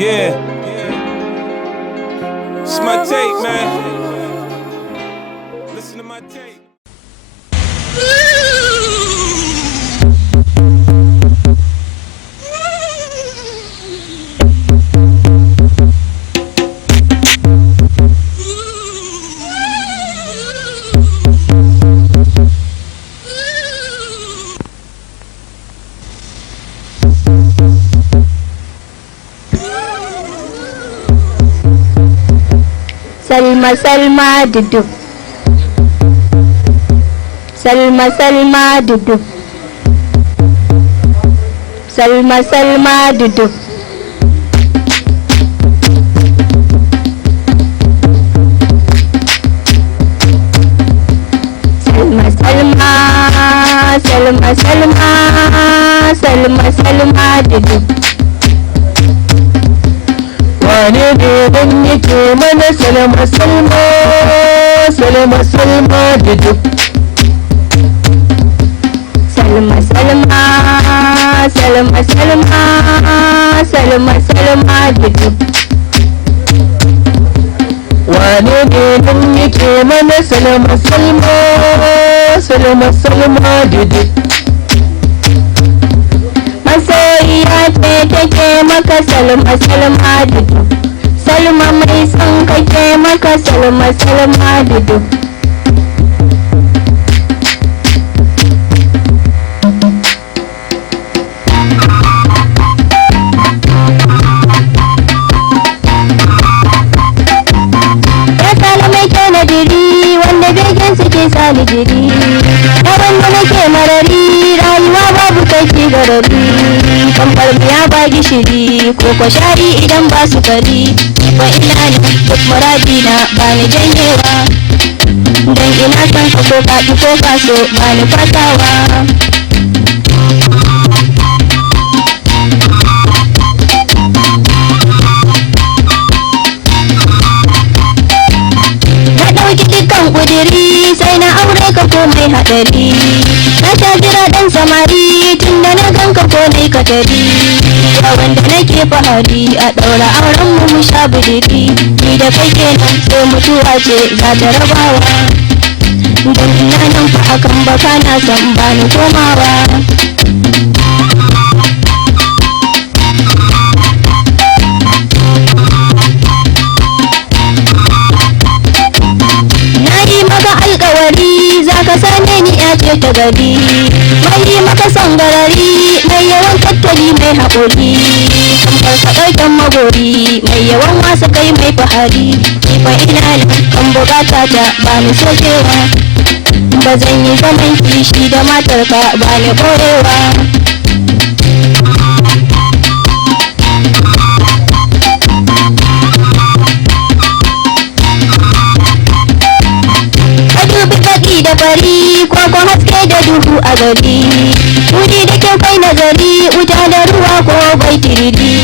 Yeah. It's my tape, man. Listen to my tape. Salma Salma Dudu. Salma Salma Dudu. Salma Salma Dudu. Salma Salma Salma Salma Salma Salma Dudu. wane ne dan yake mana salama salma salama salma dudu Salma Salma Salma Salma Salma Salma Dudu. wane ne dan yake mana salama salma salama salma dudu masoyiya ce take maka Salma Salma Dudu. Salma mai son kake maka Salma Salma Dudu. Ya Salma ke na diri wanda begen suke sani diri, na wanda nake marari rayuwa babu kai garari. Kamfar miya ba gishiri ko kwashari idan ba su kari, ba ina nan duk muradina ba ni janyewa, dan ina son ka ko kaɗi ko kaso ba ni fasawa. Na ɗauki dukkan ƙudiri sai na aure ka ko mai haɗari, na sha jira ɗan samari tun da na ganka ko nai katari. Yawan da nake fahari a ɗaura auren mu sha budiri, ni da kai kenan sai mutuwa ce za ta rabawa, don ina nan fa akan baka na san ba ni komawa. Na yi maka alkawari za ka same ni ya ce ta gari, mai yi maka son garari mai yawan tattali mai haƙuri, kamfar saƙaƙen magori mai yawan wasa kai mai fahari. Ifa ina nan kan bukata ta ba ni sokewa, ba zan yi zaman kishi da matarka ba ni ɓoyewa. Da fari kwakwa haske da duhu a gari, wuri da kyau kai nazari wuta da ruwa ko bai tiriri,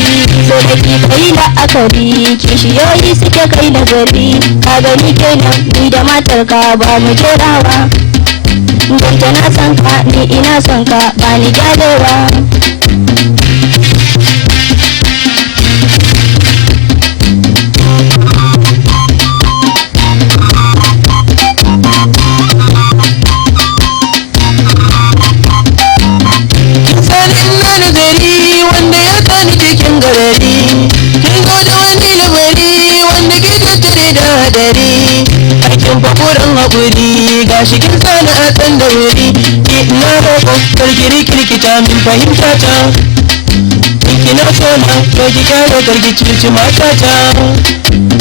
so da ki kai la'akari kishiyoyi suke kai nazari. Ka gani kenan ni da matarka ba mu jerawa, don tana son ka ni ina son ka ba ni gyalewa. wanda ya sani cikin garari, kin zo da wani labari wanda ke tattare da hadari, aikin fakuran haƙuri gashi kin sani a tsan da wuri. Ki na roƙo karkiri kirkita min fahimta ta, in kina so na to ki kyale karki cuci matata.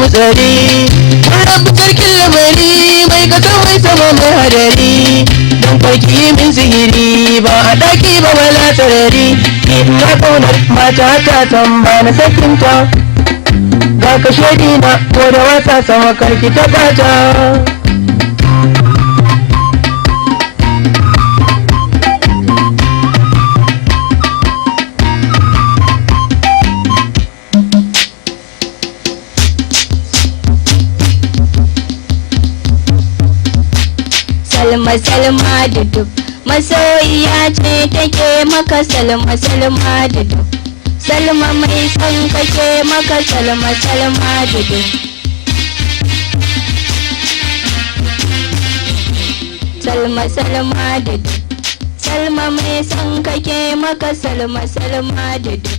Mu tsari mun rabu sarkin lamari mai kasa mai sama mai hadari, don farki min sihiri ba a ɗaki ba wala sarari. Ina ƙaunar mata ta san ba na sakinta, ga kashe dina ko da wasa sama karki ta bata. Salma Salma dudu masoyiya ce take maka Salma Salma dudu Salma mai son kake maka Salma Salma dudu Salma Salma dudu Salma mai son kake maka Salma Salma dudu